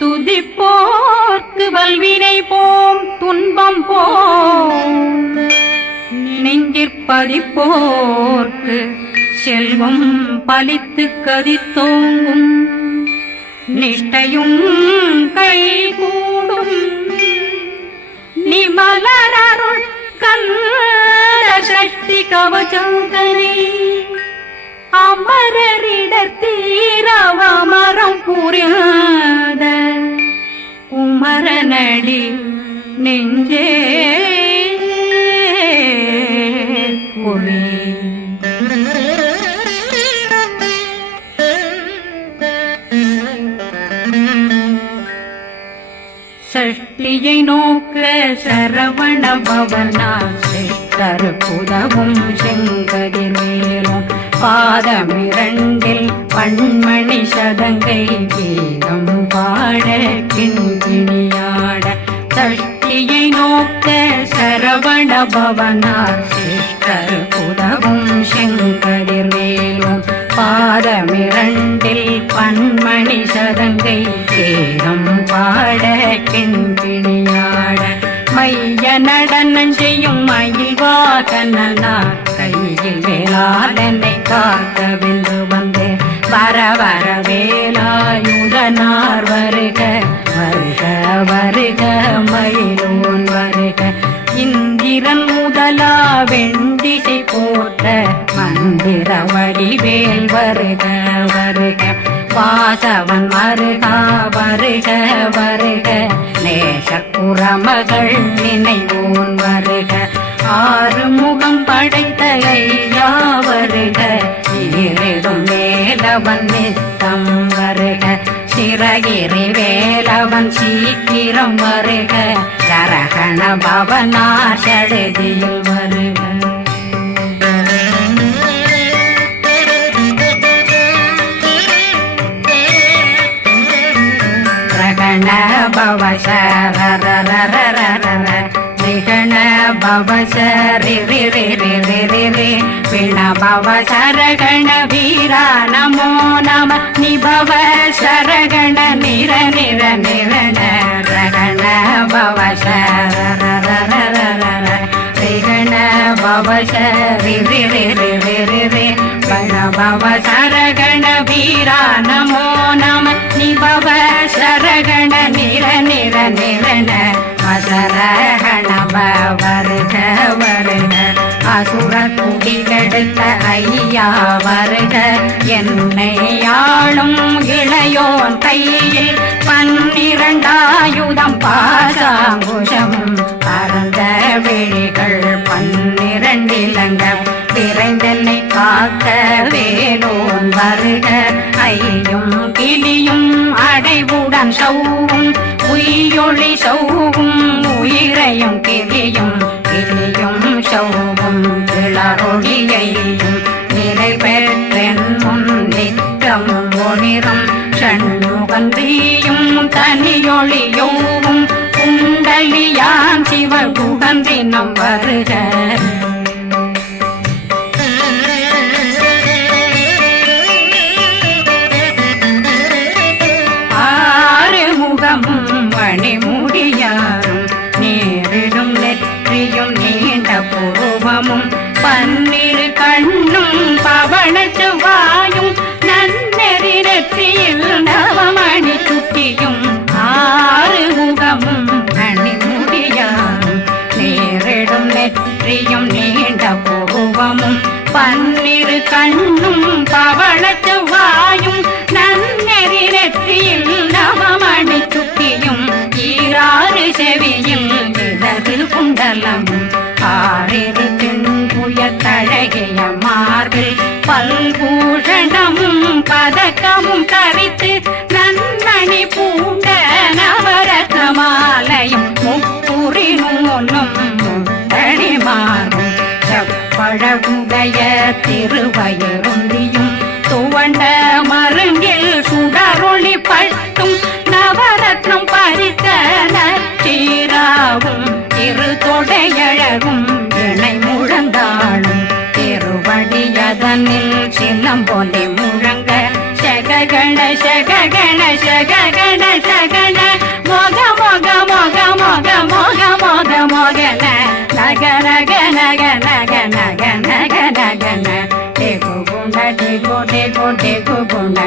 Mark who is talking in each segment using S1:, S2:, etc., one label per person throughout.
S1: துதிப்போர்க்கு வல்வினை போம் துன்பம் போம். நெஞ்சிற்பதிப்போர்க்கு செல்வம் பலித்து கதித்தோங்கும் நிஷ்டையும் கை கூடும் நிமலரருள் கந்த சக்தி கவச்சந்தனை அமரரிடத்தீரவமரம் புரியாத குமரனடி நெஞ்சே குழி சஷ்டியை நோக்க சரவண பவனா சிஷ்டர் புதவும் செங்கதிர். பாதமிரண்டில் பண்மணி சதங்கை கீதம் பாட கிண்கிணியாட சஷ்டியை நோக்க சரவண பவனார் சிஷ்டர் புதவும் செங்கதிர் மேலும் பாதமிரண்டில் பன்மணி சதங்கை கேரம் பாட கிண்கிணியாட மைய நடனம் செய்யும் மயில்வாகனார் கையில் வேளாளனை காக்க வென்று வந்து. வர வர வேலாயுதனார் வருக வருக வருக மயிலோன் வருக. இந்திரன் முதலா வெண்டிசை போட்ட மந்திர வடிவேல் வருக வருக. வாசவன் வருகா வருக வருக. நேச குரமகள் நினைவோன் வருக. ஆறு முகம் படைத்த வேலவன் நித்தம் வருக. சிறகிரி வேலவன் சீக்கிரம் வருக. சரகண பவனா வருக. ரகண பவ சரரரரரரர நிகண பவ சரகண வீரா நமோ நம. நிபவ சரகண நிர நிர நிர ரகண பவ சரண பவ சரி ரி சரகண வீரா நமோ நம. நிபவ சரகண நிர நிர நிரண அசரகண வருக வருக. அசுரன் குடிகெடுத்த ஐயா வருக. என்னை ஆளும் இளையோன் கையில் பன்னிரண்டாயுதம் பாசாங்குஷம். பரந்த விழிகள் பன்னிரண்டிலங்க. விரைந்தென்னை காக்க வேலோன் வருக. ஐயும் கிளியும் அடைவுடன் சௌவும். உயிரொளி சௌவும். உயிரையும் கிளியும் குண்டலியான் சிவ வருக. ஆறு முகம் மணிமு பன்னிரு கண்ணும் பவள செவ்வாயும் நன்னெறி நெற்றியில் நவமணி சுட்டியும் ஈராறு செவியும் இடது குண்டலமும். உடைய திருவயருந்தியும் துவண்ட மருங்கில் சுடரொளி பட்டும். நவரத்னம் பறித்த நச்சீராவும். திரு தொடையழகும் இணை முழந்தாளும். திருவடியதனில் சின்னம் போலே முழங்க. சககண சககண சககண சகண மோக மோக மோக மோக மோக மோக மோகன. நக நக நக நக. গো ডেগো ডেগো গোনা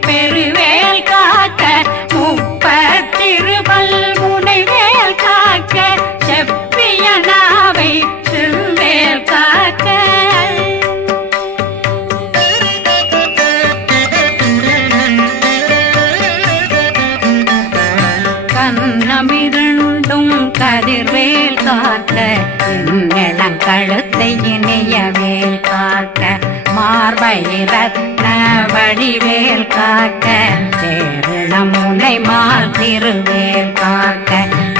S1: பெருவேல் காக்க முப்பத்திருபல் முனைவேல் காக்க செப்பியனாவை செல்வேல் காக்க. கண்ணமிரண்டும் கதிர்வேல் காக்க எண்ணம் கழுத்தை இணையவேல் காக்க மார்பை ரத்த வழிவேல் காக்க சேரணமுனை மால் திருவேல் காக்க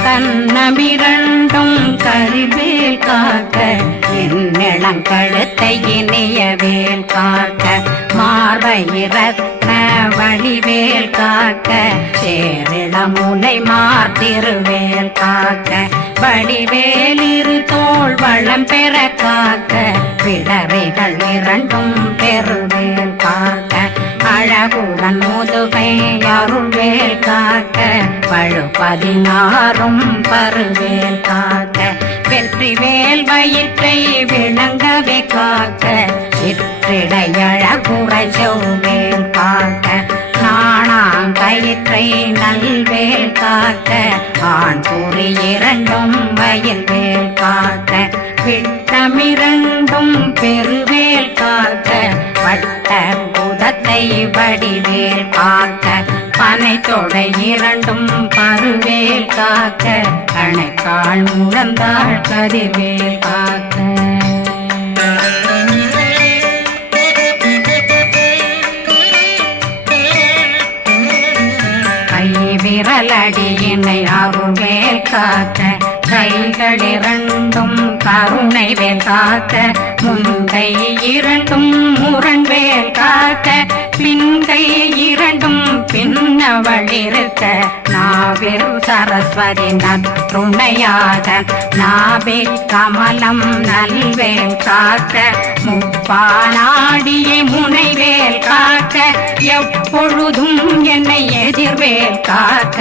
S1: கண்ணமிரண்டும் கருவேல் காக்க என்னிடம் கழுத்தை இனியவேல் காக்க மார்பயிரத்ன வழிவேல் காக்க சேரணமுனை மார் திருவேல் காக்க வடிவேலிரு தோல் வளம் பெற காக்க பிளவைகள் இரண்டும் பெருவேல் காக்க. அழகுடன் முதுகை அருள்வேல் காக்க பழு பதினாறும் பருவேல் காக்க. வெற்றி வேல் வயிற்றை விளங்கவே காக்க சிற்றிடையழகுறை செவ்வேல் காக்க நாணாங்கயிற்றை நல்வேல் காக்க ஆண் கூறி இரண்டும் வயல்வேல் காக்க. விட்டமிரண்டும் பெருவேல் காக்க வட்ட புதத்தை வடிவேல் காக்க பனை இரண்டும் பருவேல் காக்க கணைக்கால் முழந்தாள் கருவேல் காக்க. விரலடியினை அருவேல் காக்க கைகள் இரண்டும் கருணை வேல் காக்க முன்கை இரண்டும் முரண்வேல் காத்த பின்கை இரண்டும் பின்னவளிருக்க நாவில் சரஸ்வதி நற்றுணையாக நாவில் கமலம் நல்வேல் காக்க. முப்பானாடியை முனைவேல் காக்க எப்பொழுதும் என்னை எதிர்வேல் காக்க.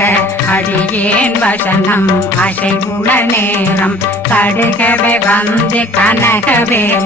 S1: அடியேன் வசனம் அசைவுள நேரம் கடுகவே வந்து கனகவேல்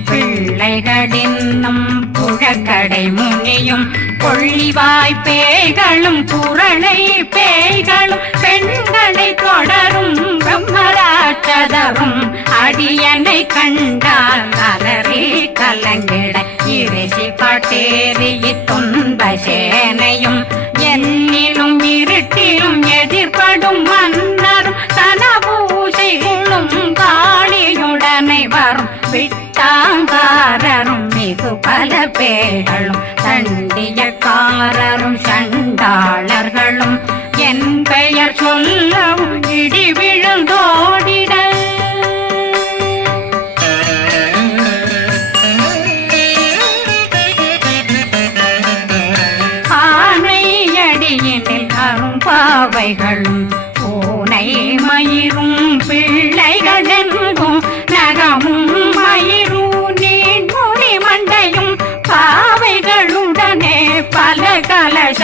S1: பிள்ளைகளின்னும் புழக்கடை முனியும் கொள்ளிவாய் பேய்களும் குரளை பேய்களும் பெண்களை தொடரும் பிரம்மராட்சதரும் அடியனை கண்டால் அலறி கலங்கிட இறைசி பாட்டேறி துன்ப சேனையும். என்னிலும் இருட்டிலும் மிகு பல பேர்களும் தண்டியக்காரரும் சண்டாளர்களும் என் பெயர் சொல்லவும் இடி விழுந்தோடிட. ஆனையடியினில் அரும்பாவைகளும்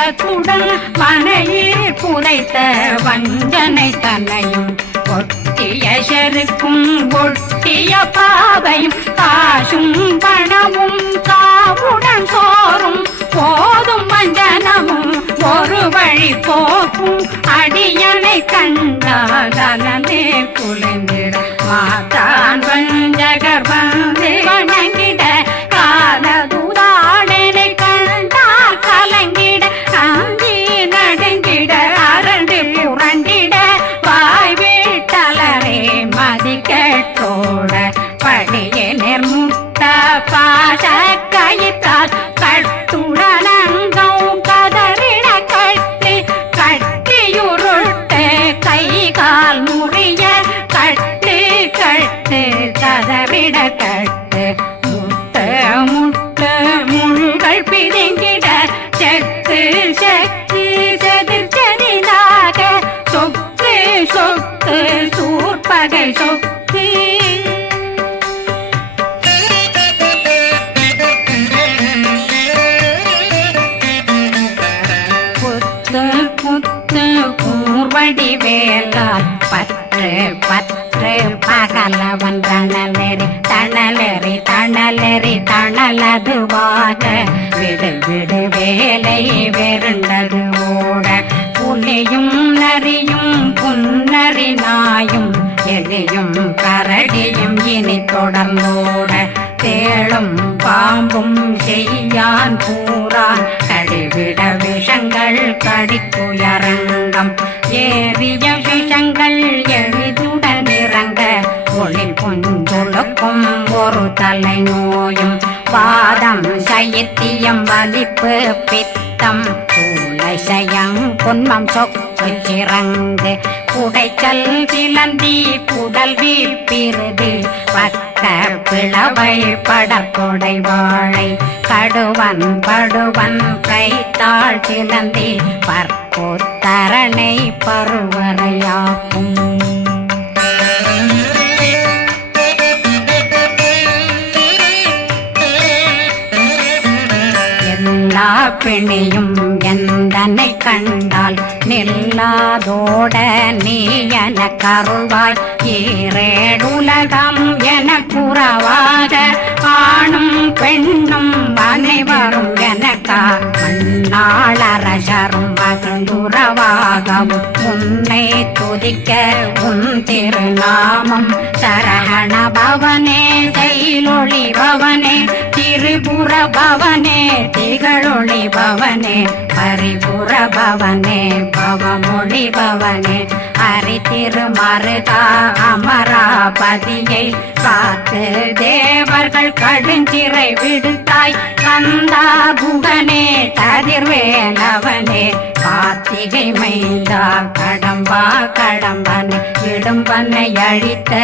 S1: கலசத்துடன் மனையில் புதைத்த வஞ்சனை தன்னையும் ஒட்டிய செருக்கும் ஒட்டிய பாவையும் காசும் பணமும் காவுடன் சோறும். போதும் வஞ்சனமும் ஒரு வழி போக்கும். அடியனை கண்டாலே குளிந்திட மாதான் வஞ்சகர் வந்து வணங்கிட கடித்துயரங்கம் ஏறிய விஷங்கள் எளிதுடன் இறங்க. ஒளி புஞ்சுழுக்கும் ஒரு தலை நோயும் பாதம் சைத்தியம் வலிப்பு பித்தம். சூளைசயம் பொன்மம் சொக்கு சிறங்கு குடைச்சல் சிலந்தி குடல் வீப்பிருது பக்க பிளவை படற்கொடை வாழை. கடுவன் படுவன் கை தாழ் கைத்தாள் பற்போர் தரணை பருவரையாகும் எல்லா பிணியும் எந்தனை கண்டால் நில்லாதோட நீ என கருவாய். ஏறேடுலகம் என புறவாக ஆணும் பெண்ணும் அனைவரும் எனக்கா? மண்ணாளரசரும் மகிழ்ந்துறவாகவும் உன்னை துதிக்க உன் திருநாமம் சரகண பவனே செயலொளி பவனே திரிபுர பவனே திகழொளி பவனே பரிபுர பவனே பவமொழி பவனே. அரி திருமருகா அமராபதியை காத்து தேவர்கள் கடுஞ்சிறை விடுத்தாய். கந்தா குகனே கதிர்வேலவனே கார்த்திகை மைந்தா கடம்பா கடம்பனை. இடும்பனை அழித்த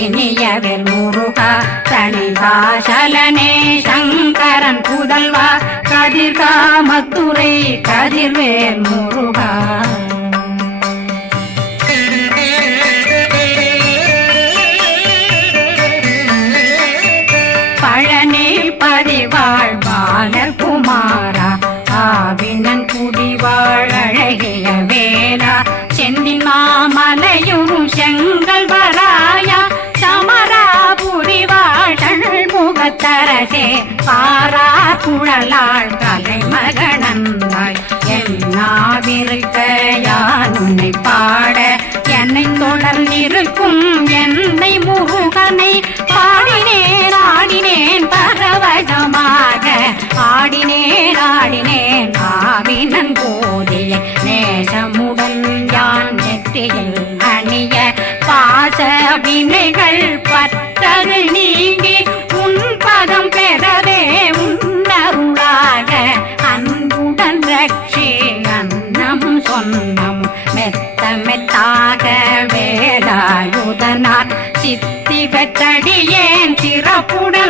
S1: இனியவர் முருகா. தனிகாசலனே சங்கரன் புதல்வா. கதிர்காமத்துறை கதிர்வேல் முருகா. மாறா ஆவினன் குடிவாழழகிய வேளா செந்தின் மாமலையும் செங்கல் வராயா சமரா புரிவாழல் முகத்தரசே பாரா குழலாள் கலை மகனந்தாய் என் நாவிருக்கையான் உன்னை பாட தொடர்ந்திருக்கும் என்னை முருகனை பாடினேன் ஆடினேன் பரவசமாக. ஆடினேன் ஆடினேன் ஆவினன் போதிய நேசமுடன் யான் நெற்றியில் அணிய பாச வினைகள் பத்தது நீங்கி சித்தி பெற்றடியேன் சிறப்புடன்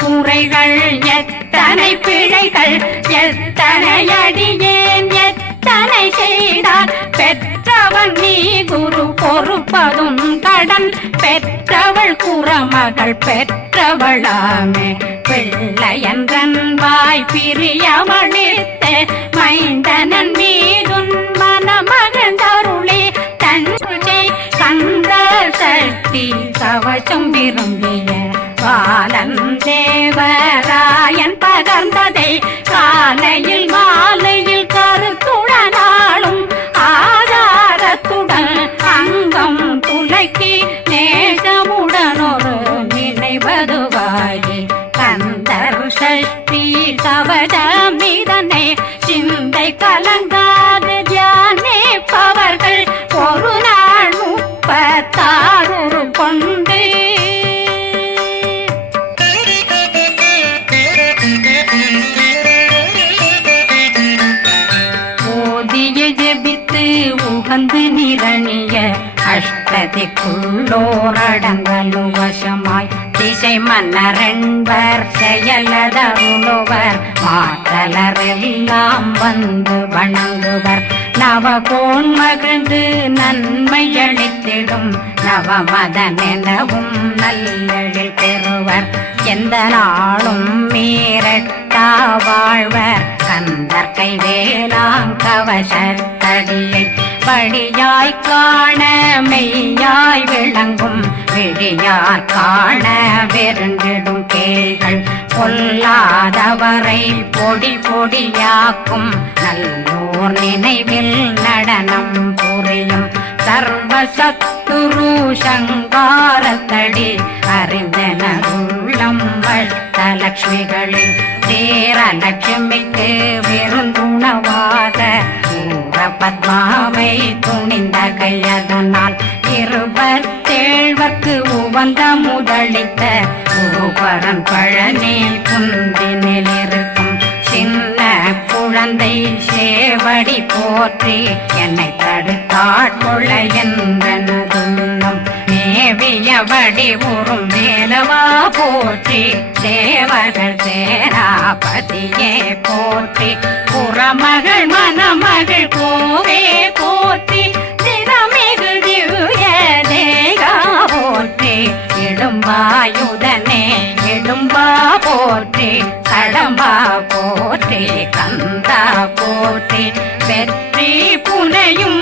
S1: குறைகள் எத்தனை பிழைகள் எத்தனை அடியேன் எத்தனை செய்தார் பெற்றவன் நீ குரு பொறுப்பதும் கடன் பெற்றவள் குறமகள் பெற்றவளாமே பிள்ளையன்றன் வாய் பிரியவழித்த மைந்தனன் மீதுன் மனமகந்தருளே தன் கந்த சக்தி கவசம் விரும்பி சிவராயன் பகர்ந்ததை காலையில் மாலையில் கருத்துடனாலும் ஆதாரத்துடன் அங்கம் துலக்கி நேசமுடனொரு ஒரு கந்தர் சஷ்டி கவடமிதனை சிந்தை கலங்க உகந்து நிரணிய அஷ்டதிக்குள்ளோரடங்கலும் வசமாய் திசை மன்னரென்பர் செயலதருளுவர் மாற்றலரெல்லாம் வந்து வணங்குவர். நவகோன் மகிழ்ந்து நன்மை அளித்திடும் நவமதனெனவும் நல்லெழில் பெறுவர். எந்த நாளும் மீறட்டா வாழ்வர். கந்தர் கைவேலாங்கவசத்தடியை படியாய் காண மெய்யாய் விளங்கும் விழியார் காண வெருண்டிடும் கேள்கள் பொல்லாதவரை பொடி பொடியாக்கும் நல்லோர் நினைவில் நடனம் புரியும் சர்வசத்துரு சங்காரத்தடி அறிந்தனருள்ளம் வட்டலட்சுமிகளில் தேர லட்சுமிக்கு விருந்துணவாத பத்மாவை துணிந்த கையதனால் இருபத்தேழ்வர்க்கு உவந்த முதலித்த ஊபரன் பழனி குந்தினில் இருக்கும். சின்ன குழந்தை சேவடி போற்றி என்னை தடுத்தாட்கொள்ள என்ற மேவியபடி உறும் வேலவா போற்றி தேவர்கள் சேராபதியே போற்றி. புறமகள் மணமகள் கோவே போற்றி தினமிகு திவ்ய தேகா போற்றி. இடும்பாயுதனே இடும்பா போற்றி. கடம்பா போற்றி கந்தா போற்றி. வெற்றி புனையும்